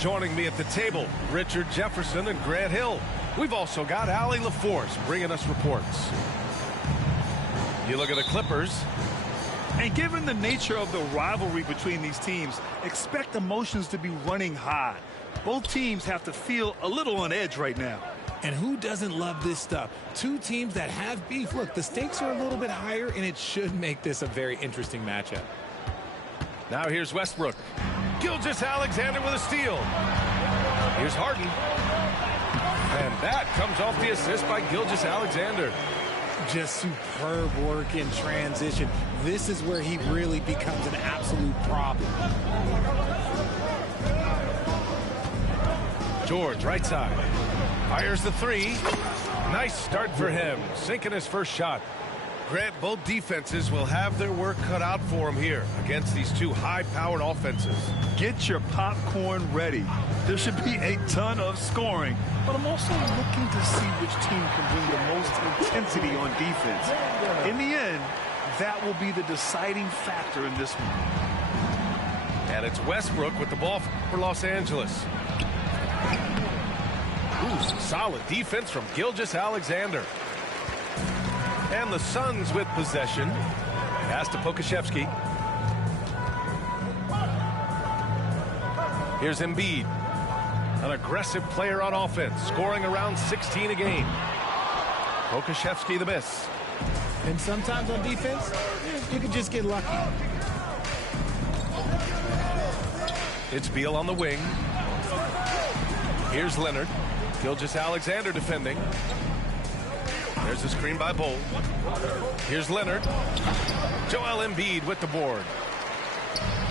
Joining me at the table, Richard Jefferson and Grant Hill. We've also got Allie LaForce bringing us reports. You look at the Clippers. And given the nature of the rivalry between these teams, expect emotions to be running high. Both teams have to feel a little on edge right now. And who doesn't love this stuff? Two teams that have beef. Look, the stakes are a little bit higher, and it should make this a very interesting matchup. Now here's Westbrook. Gilgeous-Alexander with a steal. Here's Harden. And that comes off the assist by Gilgeous-Alexander. Just superb work in transition. This is where he really becomes an absolute problem. George, right side. Fires the three. Nice start for him. Sinking his first shot. Grant, both defenses will have their work cut out for them here against these two high-powered offenses. Get your popcorn ready. There should be a ton of scoring, but I'm also looking to see which team can bring the most intensity on defense. In the end, that will be the deciding factor in this one. And it's Westbrook with the ball for Los Angeles. Ooh, solid defense from Gilgeous-Alexander. And the Suns with possession. Pass to Pokusevski. Here's Embiid. An aggressive player on offense, scoring around 16 a game. Pokusevski the miss. And sometimes on defense, you can just get lucky. It's Beal on the wing. Here's Leonard. Gilgeous-Alexander defending. There's a screen by Bolt. Here's Leonard. Joel Embiid with the board.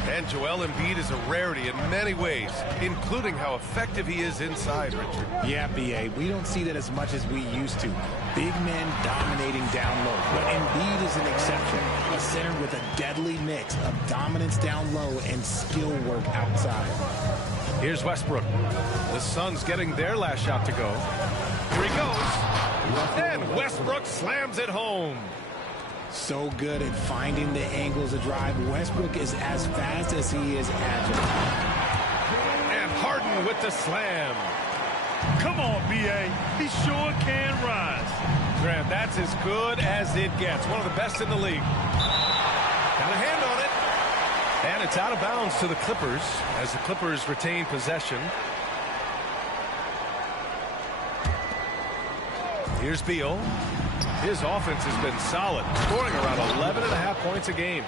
And Joel Embiid is a rarity in many ways, including how effective he is inside, Richard. Yeah, B.A., we don't see that as much as we used to. Big men dominating down low. But Embiid is an exception. A center with a deadly mix of dominance down low and skill work outside. Here's Westbrook. The Suns getting their last shot to go. Here he goes. And Westbrook slams it home. So good at finding the angles of drive. Westbrook is as fast as he is agile. And Harden with the slam. Come on, B.A. He sure can rise. Grant, that's as good as it gets. One of the best in the league. Got a hand on it. And it's out of bounds to the Clippers as the Clippers retain possession. Here's Beal. His offense has been solid, scoring around 11.5 points a game.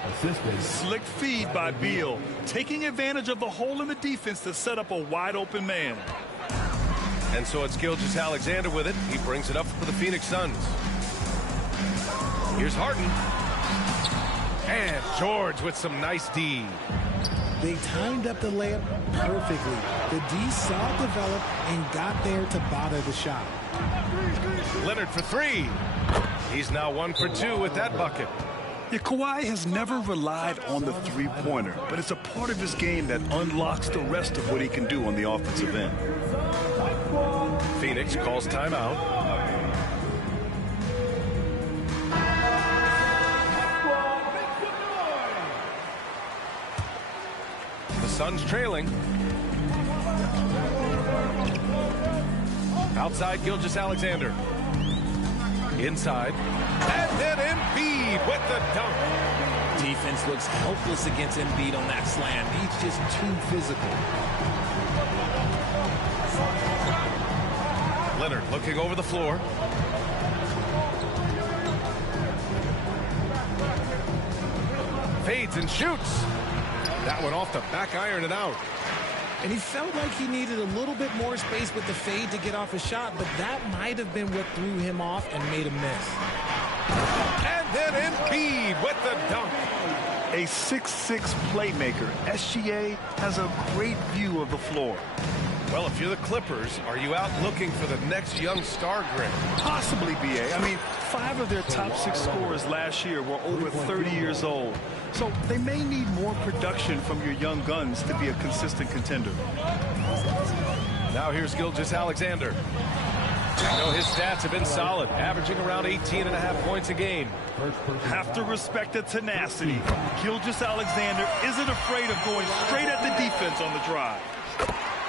Slick feed by Beal, taking advantage of the hole in the defense to set up a wide-open man. And so it's Gilgeous-Alexander with it. He brings it up for the Phoenix Suns. Here's Harden. And George with some nice D. They timed up the layup perfectly. The D saw it develop and got there to bother the shot. Leonard for three. He's now 1 for 2 with that bucket. Yeah, Kawhi has never relied on the three-pointer, but it's a part of his game that unlocks the rest of what he can do on the offensive end. Phoenix calls timeout. The Suns trailing. Outside Gilgeous-Alexander. Inside. And then Embiid with the dunk. Defense looks helpless against Embiid on that slam. He's just too physical. Leonard looking over the floor. Fades and shoots. That one off the back iron and out. And he felt like he needed a little bit more space with the fade to get off a shot, but that might have been what threw him off and made him miss. And then Embiid with the dunk. A 6'6" playmaker, SGA has a great view of the floor. Well, if you're the Clippers, are you out looking for the next young star, Grant? Possibly, B.A. I mean, 5 of their top 6 scorers last year were over 30 years old. So they may need more production from your young guns to be a consistent contender. Now here's Gilgeous-Alexander. You know, his stats have been solid, averaging around 18.5 points a game. Have to respect the tenacity. Gilgeous-Alexander isn't afraid of going straight at the defense on the drive.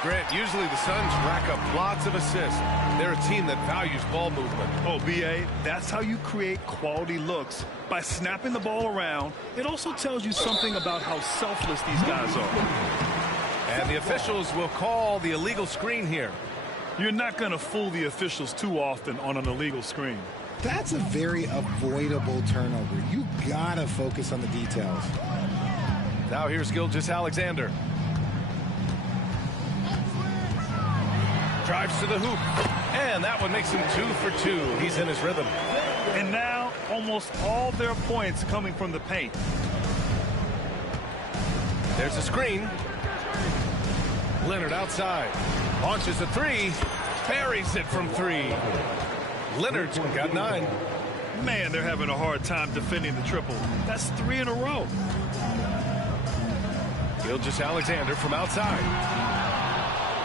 Grant, usually the Suns rack up lots of assists. They're a team that values ball movement. Oh, B.A., that's how you create quality looks, by snapping the ball around. It also tells you something about how selfless these guys are. And the officials will call the illegal screen here. You're not going to fool the officials too often on an illegal screen. That's a very avoidable turnover. You gotta focus on the details. Now here's Gilgeous-Alexander. Drives to the hoop. And that one makes him 2 for 2. He's in his rhythm. And now almost all their points coming from the paint. There's a screen. Leonard outside. Launches a three. Buries it from 3. Leonard's got 9. Man, they're having a hard time defending the triple. That's 3 in a row. Gilgeous-Alexander from outside.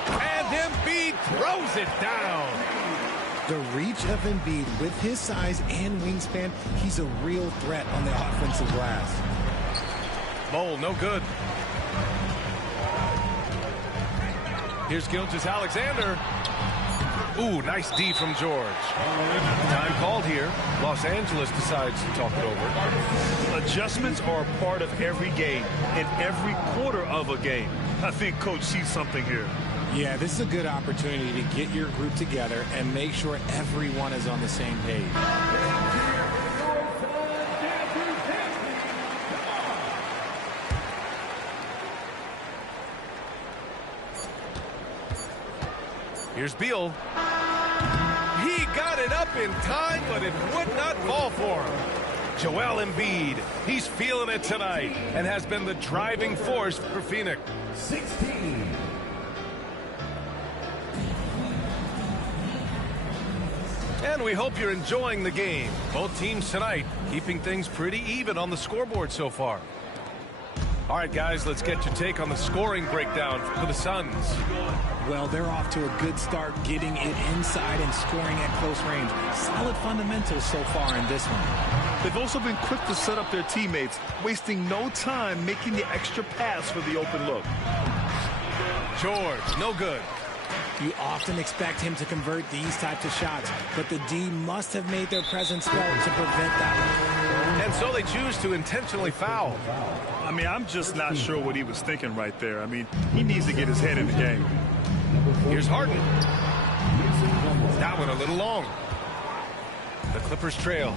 And Embiid throws it down. The reach of Embiid with his size and wingspan, he's a real threat on the offensive glass. Bowl, no good. Here's Gilgeous-Alexander. Ooh, nice D from George. Time called here. Los Angeles decides to talk it over. Adjustments are a part of every game and every quarter of a game. I think Coach sees something here. Yeah, this is a good opportunity to get your group together and make sure everyone is on the same page. Here's Beal. He got it up in time, but it would not fall for him. Joel Embiid, he's feeling it tonight and has been the driving force for Phoenix. 16. And we hope you're enjoying the game. Both teams tonight keeping things pretty even on the scoreboard so far. All right, guys, let's get your take on the scoring breakdown for the Suns. Well, they're off to a good start getting it inside and scoring at close range. Solid fundamentals so far in this one. They've also been quick to set up their teammates, wasting no time making the extra pass for the open look. George, no good. You often expect him to convert these types of shots, but the D must have made their presence felt to prevent that. And so they choose to intentionally foul. I mean, I'm just not sure what he was thinking right there. I mean, he needs to get his head in the game. Here's Harden. That one a little long. The Clippers trail.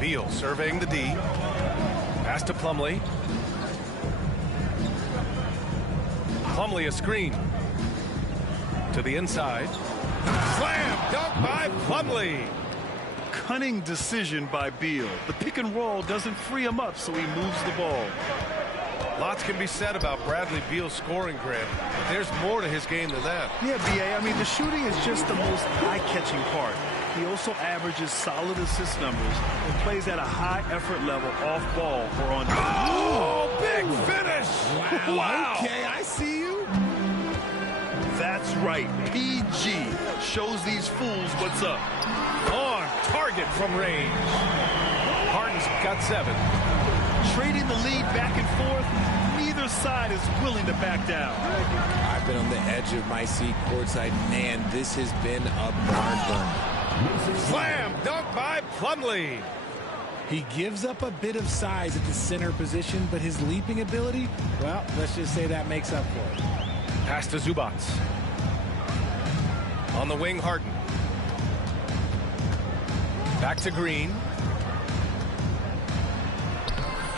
Beal surveying the D. Pass to Plumlee. Plumlee a screen. To the inside. Slam dunk by Plumlee. Cunning decision by Beal. The pick and roll doesn't free him up, so he moves the ball. Lots can be said about Bradley Beal's scoring, Grant. But there's more to his game than that. Yeah, B.A., I mean, the shooting is just the most eye-catching part. He also averages solid assist numbers and plays at a high effort level off ball or on. Oh, big finish! Wow. Okay, I see you. That's right. PG shows these fools what's up. On target from range. Harden's got 7. Trading the lead back and forth, neither side is willing to back down. I've been on the edge of my seat courtside. Man, this has been a barn burner. Slam dunk by Plumlee. He gives up a bit of size at the center position, but his leaping ability, well, let's just say that makes up for it. Pass to Zubac. On the wing, Harden. Back to Green.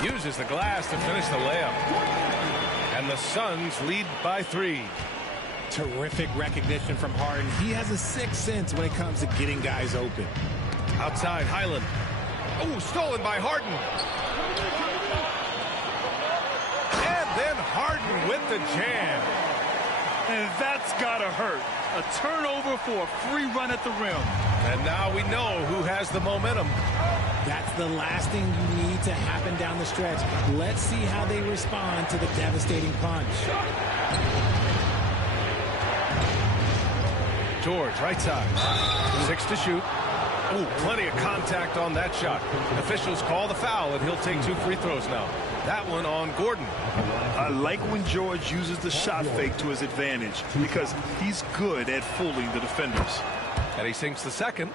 Uses the glass to finish the layup. And the Suns lead by 3. Terrific recognition from Harden. He has a sixth sense when it comes to getting guys open. Outside, Highland. Oh, stolen by Harden. And then Harden with the jam. And that's gotta hurt. A turnover for a free run at the rim. And now we know who has the momentum. That's the last thing you need to happen down the stretch. Let's see how they respond to the devastating punch. George, right side. 6 to shoot. Ooh, plenty of contact on that shot. Officials call the foul, and he'll take 2 free throws now. That one on Gordon. I like when George uses the shot fake to his advantage because he's good at fooling the defenders. And he sinks the second.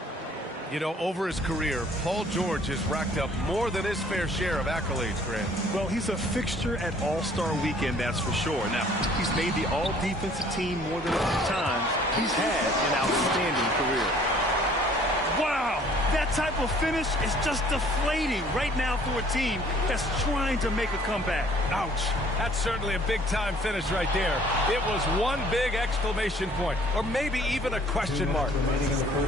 You know, over his career, Paul George has racked up more than his fair share of accolades, Grant. Well, he's a fixture at All-Star Weekend, that's for sure. Now, he's made the All-Defensive Team more than a few times. He's had an outstanding career. Wow, that type of finish is just deflating right now for a team that's trying to make a comeback. Ouch. That's certainly a big-time finish right there. It was one big exclamation point, or maybe even a question mark.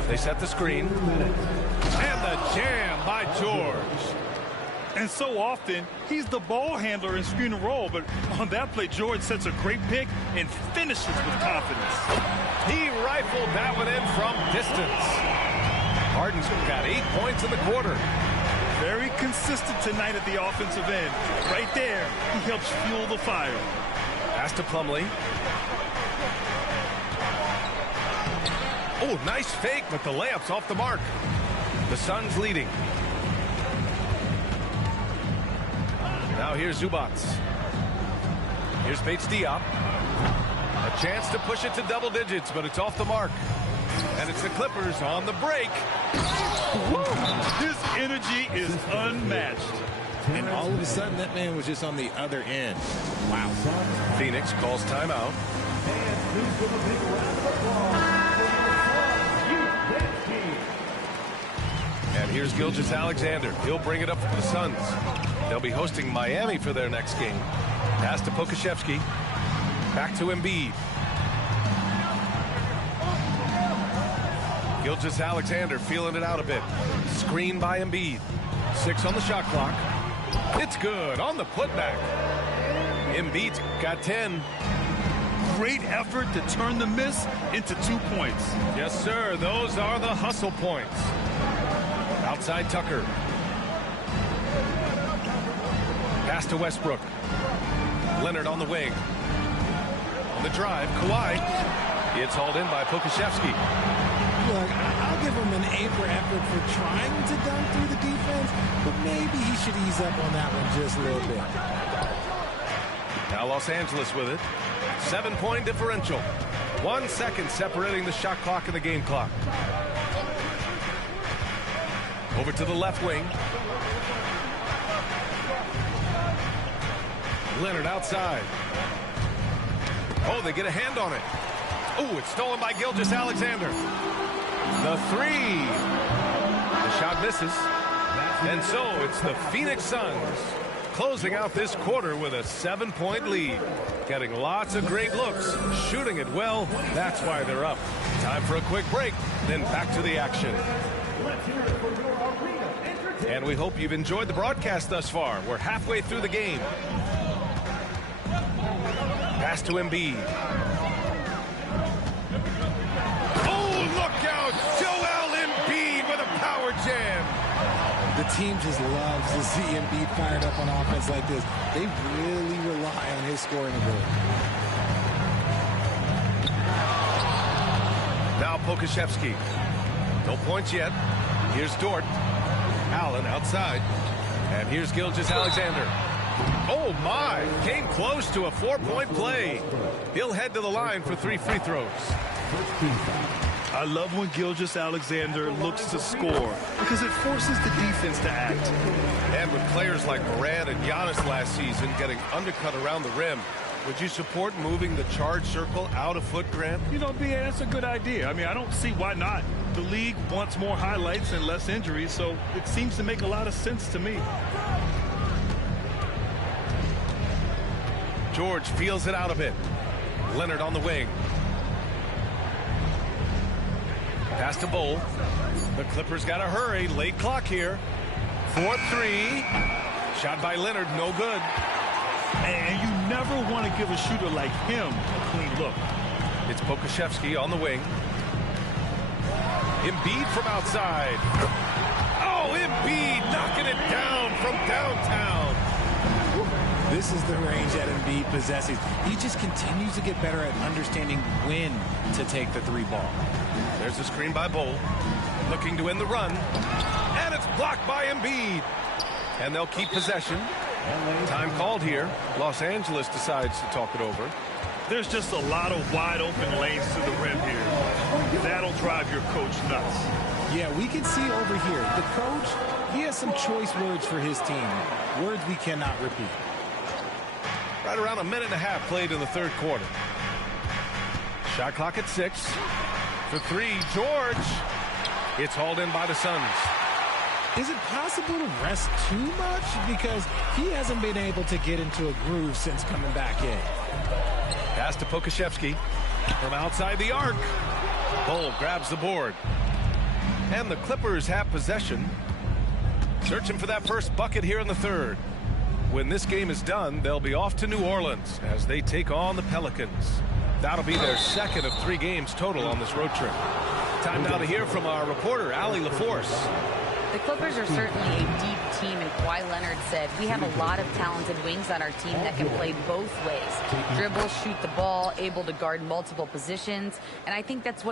They set the screen. And the jam by George. And so often, he's the ball handler in screen and roll, but on that play, George sets a great pick and finishes with confidence. He rifled that one in from distance. Harden's got 8 points in the quarter. Very consistent tonight at the offensive end. Right there, he helps fuel the fire. Pass to Plumlee. Oh, nice fake, but the layup's off the mark. The Suns leading. Now here's Zubac. Here's Bates Diop. A chance to push it to double digits, but it's off the mark. And it's the Clippers on the break. Woo! His energy is unmatched. And all of a sudden, that man was just on the other end. Wow. Phoenix calls timeout. And here's Gilgeous-Alexander. He'll bring it up for the Suns. They'll be hosting Miami for their next game. Pass to Pokusevski. Back to Embiid. Gilgeous-Alexander feeling it out a bit. Screen by Embiid. 6 on the shot clock. It's good on the putback. Embiid's got 10. Great effort to turn the miss into 2 points. Yes, sir. Those are the hustle points. Outside Tucker. Pass to Westbrook. Leonard on the wing. On the drive, Kawhi. It's hauled in by Pokusevski. Look, I'll give him an A for effort for trying to dunk through the defense, but maybe he should ease up on that one just a little bit. Now Los Angeles with it. 7-point differential. 1 second separating the shot clock and the game clock. Over to the left wing. Leonard outside. Oh, they get a hand on it. Oh, it's stolen by Gilgeous-Alexander. The three. The shot misses. And so it's the Phoenix Suns closing out this quarter with a 7-point lead. Getting lots of great looks. Shooting it well. That's why they're up. Time for a quick break. Then back to the action. And we hope you've enjoyed the broadcast thus far. We're halfway through the game. Pass to Embiid. Joel Embiid with a power jam. The team just loves to see Embiid fired up on offense like this. They really rely on his scoring ability. Now Pokusevski. No points yet. Here's Dort. Allen outside. And here's Gilgeous-Alexander. Oh, my. Came close to a 4-point play. He'll head to the line for 3 free throws. I love when Gilgeous-Alexander looks to score because it forces the defense to act. And with players like Morant and Giannis last season getting undercut around the rim, would you support moving the charge circle out a foot, Grant? You know, B.A., that's a good idea. I mean, I don't see why not. The league wants more highlights and less injuries, so it seems to make a lot of sense to me. George feels it out a bit. Leonard on the wing. Pass to Bowl. The Clippers got to hurry. Late clock here. 4-3. Shot by Leonard. No good. And you never want to give a shooter like him a clean look. It's Pokusevski on the wing. Embiid from outside. Oh, Embiid knocking it down from downtown. This is the range that Embiid possesses. He just continues to get better at understanding when to take the 3 ball. There's a screen by Bowl. Looking to win the run. And it's blocked by Embiid. And they'll keep possession. Time called here. Los Angeles decides to talk it over. There's just a lot of wide open lanes to the rim here. That'll drive your coach nuts. Yeah, we can see over here, the coach, he has some choice words for his team. Words we cannot repeat. Right around a minute and a half played in the third quarter. Shot clock at 6. For 3, George. It's hauled in by the Suns. Is it possible to rest too much? Because he hasn't been able to get into a groove since coming back in. Pass to Pokashevsky from outside the arc. Bull grabs the board. And the Clippers have possession. Searching for that first bucket here in the third. When this game is done, they'll be off to New Orleans as they take on the Pelicans. That'll be their second of 3 games total on this road trip. Time now to hear from our reporter, Allie LaForce. The Clippers are certainly a deep team, and Kawhi Leonard said, we have a lot of talented wings on our team that can play both ways. Dribble, shoot the ball, able to guard multiple positions, and I think that's what